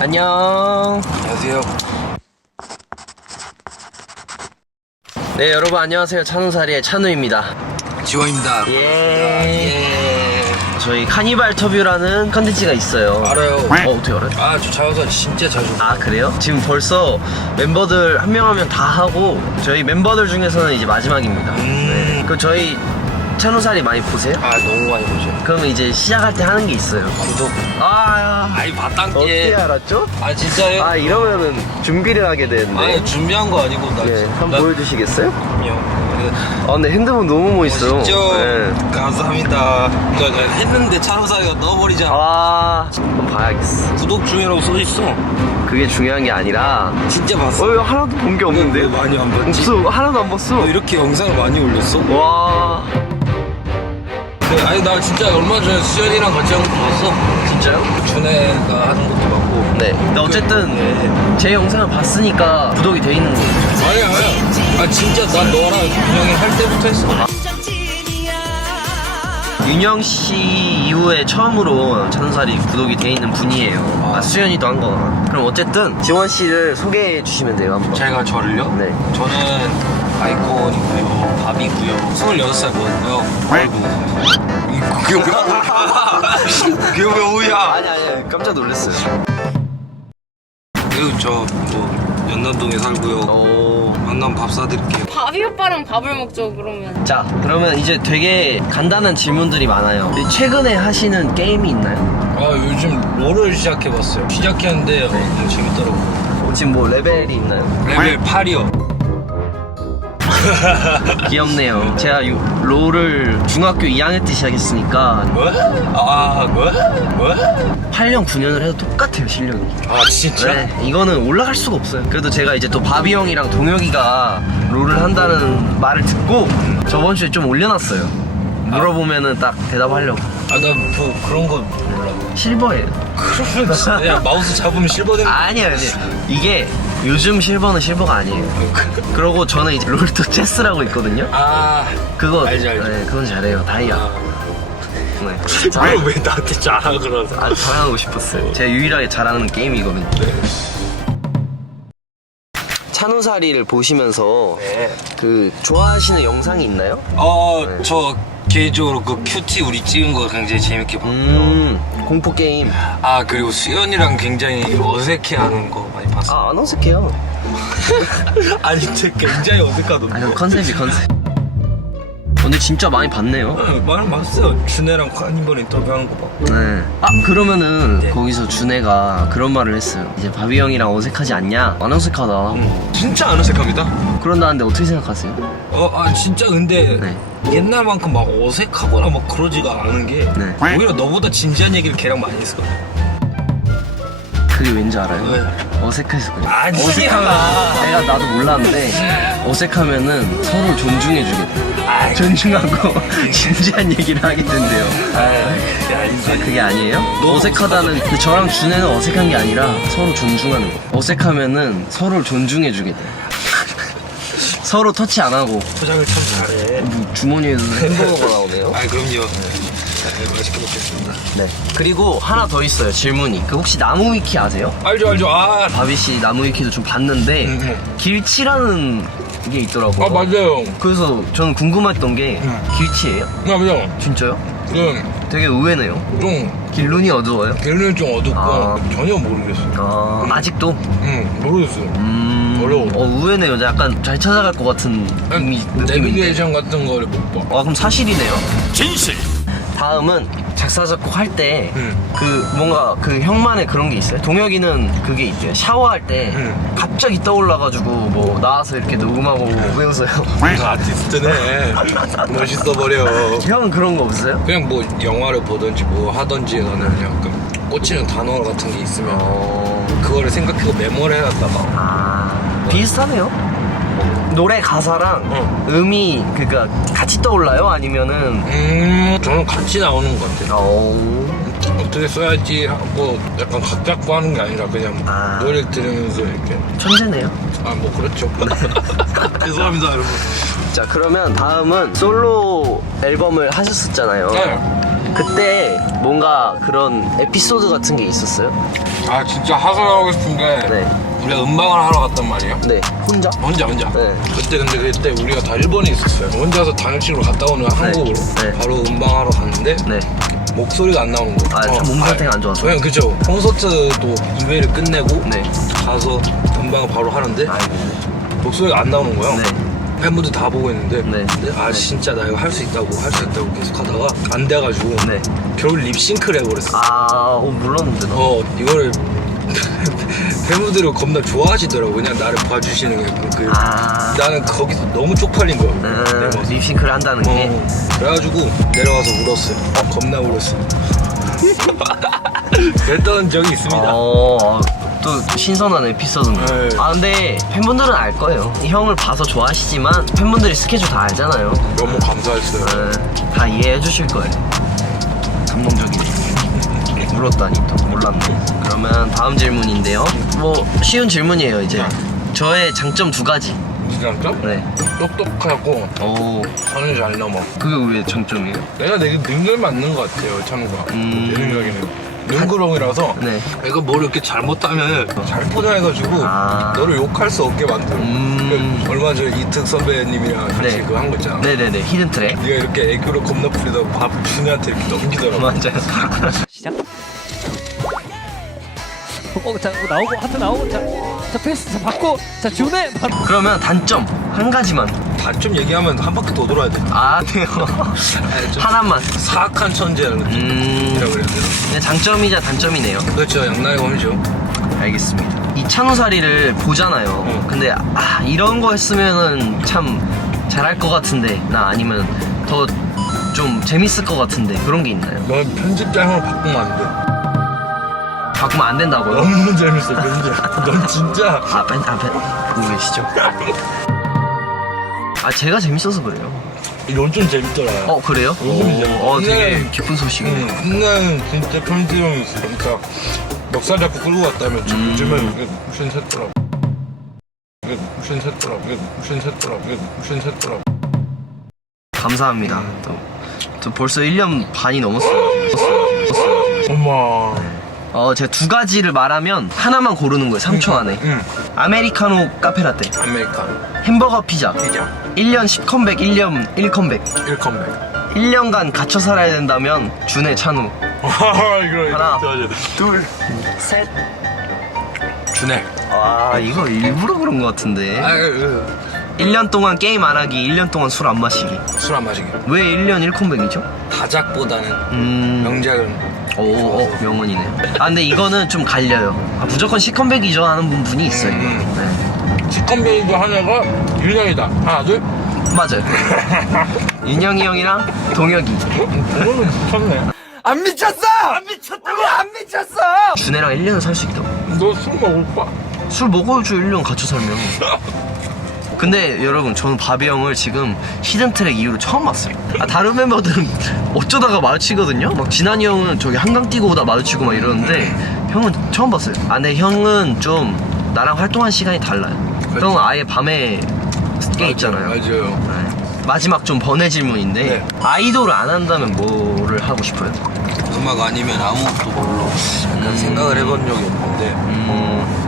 안녕. 안녕하세요. 네, 여러분 안녕하세요. 찬우사리의 찬우입니다. 지원입니다. 예. 저희 카니발 터뷰라는 컨텐츠가 있어요. 알아요. 어떻게 알아요? 아, 저 자연사 진짜 자주. 아, 그래요? 지금 벌써 멤버들 한 명 한 명 다 하고 저희 멤버들 중에서는 이제 마지막입니다. 네. 그럼 저희 찬우사리 많이 보세요? 아, 너무 많이 보죠. 그러면 이제 시작할 때 하는 게 있어요. 구독. 아이, 바땅. 어떻게 알았죠? 아, 진짜요? 아, 이러면은 준비를 하게 되는데. 아니, 준비한 거 아니고 나. 네, 한번 보여주시겠어요? 그럼요. 아, 근데 핸드폰 너무 멋있어요. 멋있죠? 네. 감사합니다. 나 했는데 차로사이가 넣어버리잖아. 아, 한번 봐야겠어. 구독 중이라고 써있어. 그게 중요한 게 아니라. 진짜 봤어. 이거 하나도 본 게 없는데? 왜 많이 안 봤지? 없어, 하나도 안 봤어. 너 이렇게 영상을 많이 올렸어? 와, 네, 아니, 나 진짜 얼마 전에 수현이랑 같이 한 거 봤어. 진짜요? 준혜가 하는 것도 봤고. 네. 근데 어쨌든 제 영상을 봤으니까 구독이 돼 있는 거죠. 아니야. 아, 진짜 난 너랑 윤영이 할 때부터 했어. 윤영 씨 이후에 처음으로 찬우사리 구독이 돼 있는 분이에요. 아, 수현이도 한 거나. 그럼 어쨌든 지원 씨를 소개해 주시면 돼요, 한번. 제가 저를요? 네. 저는 아이콘이고요, 밥이고요, 26살이고요. 아이고. 그게 뭐야? 그게 왜 오야? 아니, 깜짝 놀랐어요. 그리고 저 뭐 연남동에 살고요. 오. 만나면 밥 사드릴게요. 바비 오빠랑 밥을 먹죠 그러면. 자, 그러면 이제 되게 간단한 질문들이 많아요. 최근에 하시는 게임이 있나요? 아, 요즘 롤을 시작해봤어요. 시작했는데 너무 재밌더라고요. 지금 뭐 레벨이 있나요? 레벨 8이요. 귀엽네요. 제가 롤을 중학교 2학년 때 시작했으니까 뭐? 아, 뭐? 8년, 9년을 해도 똑같아요, 실력이. 아, 진짜? 네, 이거는 올라갈 수가 없어요. 그래도 제가 이제 또 바비 형이랑 동혁이가 롤을 한다는 말을 듣고 저번 주에 좀 올려놨어요. 물어보면은 딱 대답하려고. 아, 나 뭐 그런 거 몰라. 실버예요. 그러면 진짜 그냥 마우스 잡으면 실버 되는 거. 아니에요. 이게 요즘 실버는 실버가 아니에요. 그러고 저는 이제 롤도 체스라고 있거든요. 아, 그거 알지. 네, 그건 잘해요. 다이아. 네. 그걸 왜 나한테 자라 그러서? 아, 자랑하고 싶었어요. 제가 유일하게 잘하는 게임이거든요. 네. 찬우사리를 보시면서 네. 그 좋아하시는 영상이 있나요? 저 개인적으로 그 큐티 우리 찍은 거 굉장히 재밌게 봤고요. 공포 게임. 아, 그리고 수연이랑 굉장히 어색해하는 거 많이 봤어요. 아, 안 어색해요. 아니, 굉장히 어색하던데. 아니, 컨셉이 컨셉. 근데 진짜 많이 봤네요. 많이 봤어요. 준혜랑 카니발 인터뷰하는 거 봤고. 네. 아, 그러면은 네. 거기서 준혜가 그런 말을 했어요. 이제 바비 형이랑 어색하지 않냐? 안 어색하다. 진짜 안 어색합니다. 그런다는데 어떻게 생각하세요? 진짜 근데 네. 옛날만큼 막 어색하거나 막 그러지가 않은 게 네. 오히려 너보다 진지한 얘기를 걔랑 많이 했었거든. 그게 왠지 알아요? 왜? 어색해서 그래. 아니야. 내가 나도 몰랐는데 어색하면은 서로 존중해주게 돼. 존중하고 진지한 얘기를 하게 된대요. 그게 아니에요? 어색하다는, 근데 저랑 준혜는 어색한 게 아니라 서로 존중하는 거. 어색하면은 서로를 존중해주게 돼. 서로 터치 안 하고. 포장을 참 잘해. 주머니에서 햄버거가 나오네요. 그럼요. 네, 맛있게 먹겠습니다. 네. 그리고 하나 더 있어요, 질문이. 그 혹시 나무 위키 아세요? 알죠. 바비 씨 나무 위키도 좀 봤는데 길치라는 게 있더라고요. 맞아요. 그래서 저는 궁금했던 게 길치예요? 맞아요. 진짜요? 좀 되게 의외네요. 길눈이 어두워요? 걔는 좀 어둡고 아. 전혀 모르겠어요. 아직도? 모르겠어요. 어려워. 의외네요. 약간 잘 찾아갈 것 같은 느낌인데. 내비게이션 같은 거를 못 봐. 그럼 사실이네요. 진실. 다음은 작사 작곡 할 때 음. 그 뭔가 그 형만의 그런 게 있어요. 동혁이는 그게 있대요. 샤워할 때 갑자기 떠올라가지고 뭐 나와서 이렇게 녹음하고 왜 웃어요? 아티스트네. 멋있어 버려. 형은 그런 거 없어요? 그냥 뭐 영화를 보든지 뭐 하든지 나는 약간 꽂히는 단어 같은 게 있으면 그거를 생각하고 메모를 해놨다가. 비슷하네요. 노래 가사랑 음이 그니까 같이 떠올라요? 아니면은 저는 같이 나오는 것 같아요. 어떻게 써야지 하고 약간 각 잡고 하는 게 아니라 그냥 노래 들으면서 이렇게. 천재네요. 뭐 그렇죠. 죄송합니다, 여러분. 자, 그러면 다음은 솔로 앨범을 하셨었잖아요. 네. 그때 뭔가 그런 에피소드 같은 게 있었어요? 아 진짜 하소연하고 싶은데 네. 우리가 음방을 하러 갔단 말이에요. 네. 혼자? 혼자. 네. 그때 우리가 다 일본에 있었어요. 혼자서 당일치기로 갔다 오는 한국으로 네. 바로 음방하러 갔는데 네. 목소리가 안 나오는 거예요. 아, 좀 몸 상태가 안 좋아서. 네, 그죠. 콘서트도 2회를 끝내고 네. 가서 음방을 바로 하는데 아이고. 목소리가 안 나오는 거예요. 네. 팬분들 다 보고 있는데 네. 근데 아 네. 진짜 나 이거 할 수 있다고 계속 하다가 안 돼가지고 네. 결국 립싱크를 해버렸어. 몰랐는데 나. 이거를 팬분들이 겁나 좋아하시더라고. 그냥 나를 봐주시는 게 나는 거기서 너무 쪽팔린 거야. 내 모습. 립싱크를 한다는 게. 그래가지고 내려가서 울었어요. 겁나 울었어요. 그랬던 적이 있습니다. 또 신선한 에피소드네. 네. 근데 팬분들은 알 거예요. 형을 봐서 좋아하시지만 팬분들이 스케줄 다 알잖아요. 너무 감사했어요. 다 이해해 주실 거예요. 감동적이네. 울었다니 또 몰랐네. 그러면 다음 질문인데요. 뭐 쉬운 질문이에요 이제. 저의 장점 2가지. 진짜? 네. 똑똑하고 선을 잘 넘어. 그게 왜 장점이에요? 내가 되게 능글 맞는 것 같아요, 찬우가. 내 생각에는. 능그렁이라서 네. 내가 뭘 이렇게 잘못하면 잘 포장해가지고 너를 욕할 수 없게 만들어. 얼마 전에 이특 선배님이랑 같이 네. 그거 한 거 있잖아. 네네네. 히든 트랙. 네가 이렇게 애교를 겁나 부리다가 밥 준이한테 이렇게 넘기더라고. 맞아요. 시작. 자 나오고 하트 나오고 자 패스 자 받고 자 준해 받. 그러면 단점 1가지만. 단점 얘기하면 한 바퀴 더 돌아야 돼. 네요. 좀 하나만. 사악한 천재라는 느낌이라고 그래야 되나? 네, 장점이자 단점이네요. 그렇죠, 양날의 검이죠. 알겠습니다. 이 찬우사리를 보잖아요. 근데 이런 거 했으면은 참 잘할 것 같은데 나 아니면 더 좀 재밌을 것 같은데 그런 게 있나요? 넌 편집장으로 바꾸면 안 돼. 바꾸면 안 된다고요? 너무 재밌어, 편집. 넌 진짜. 보고 계시죠? 제가 재밌어서 그래요. 이건 좀 재밌더라. 그래요? 되게 기쁜 소식이네요. 옛날에는 진짜 편집형이 있어. 그러니까 멱살 잡고 끌고 갔다면 요즘은 이게 신세더라고. 신세더라고. 감사합니다. 또 벌써 1년 반이 넘었어요. 엄마. 제가 2가지를 말하면 하나만 고르는 거예요. 3초 안에. 아메리카노 카페라떼, 아메리카노. 햄버거 피자. 피자. 1년 10컴백, 1년 1컴백. 1컴백. 1년간 갇혀 살아야 된다면 준의 찬우. 이거 하나, 좋아져야 돼. 둘, 셋. 준해. 이거 일부러 그런 것 같은데. 1년 동안 게임 안 하기, 1년 동안 술 안 마시기. 술 안 마시기. 왜 1년 1컴백이죠? 다작보다는 명작은. 명언이네요. 근데 이거는 좀 갈려요. 무조건 C컴백이죠 하는 분이 있어요. 네. C컴백이고 하나가 윤영이다. 하나, 둘. 맞아요. 윤영이 형이랑 동혁이. 오늘 미쳤네. 안 미쳤어! 안 미쳤다고 안 미쳤어! 준혜랑 1년을 살 수 있다고. 너 술 먹을 빠? 술 먹어야죠 1년 같이 살면. 근데 여러분 저는 바비 형을 지금 히든트랙 이후로 처음 봤어요. 다른 멤버들은 어쩌다가 마주치거든요. 막 진한이 형은 저기 한강 뛰고 오다 마주치고 막 이러는데 형은 처음 봤어요. 근데 형은 좀 나랑 활동한 시간이 달라요. 형은 아예 밤에 깨 있잖아요. 맞아요. 네. 마지막 좀 번외 질문인데 네. 아이돌을 안 한다면 뭐를 하고 싶어요? 음악 아니면 아무것도 별로 약간 생각을 해본 적이 없는데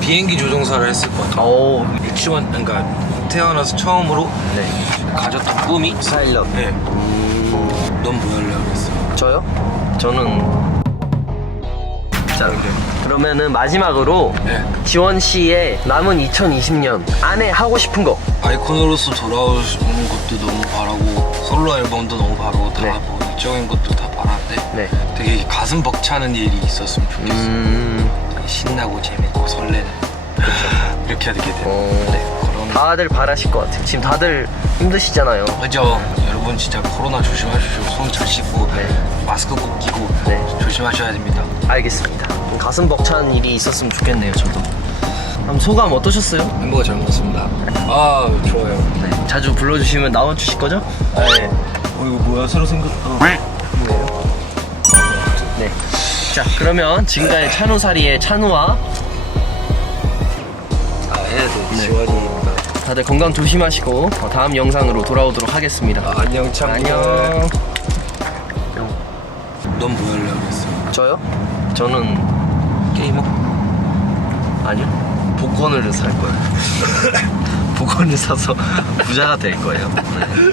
비행기 조종사를 했을 것 같아요. 유치원, 그러니까 태어나서 처음으로 가졌던 꿈이 파일럿. 네. 넌 뭐 하려고 그랬어? 저요? 저는 자 그러면은 마지막으로 지원 씨의 남은 2020년 안에 하고 싶은 거. 아이콘으로서 돌아오는 것도 너무 바라고 솔로 앨범도 너무 바라고 다 뭐 이적인 것도 다 바라는데 되게 가슴 벅차는 일이 있었으면 좋겠어. 되게 신나고 재밌고 설레는 이렇게 하게 되는 그런. 다들 바라실 것 같아요. 지금 다들 힘드시잖아요. 그죠. 여러분 진짜 코로나 조심하십시오. 손 잘 씻고 마스크 꼭 끼고 조심하셔야 됩니다. 알겠습니다. 가슴 벅찬 일이 있었으면 좋겠네요. 저도. 그럼 소감 어떠셨어요? 햄버거 잘 먹었습니다. 좋아요. 자주 불러주시면 나와주실 거죠? 네. 이거 뭐야 새로 생겼다. 뭐예요? 네. 자 그러면 지금까지 찬우사리의 찬우와 해야 돼. 지원이입니다. 다들 건강 조심하시고 다음 영상으로 돌아오도록 하겠습니다. 안녕 참. 안녕. 넌 뭐 하려고 그랬어? 저요? 저는 게이머? 아니요. 복권을 살 거예요. 복권을 사서 부자가 될 거예요. 네.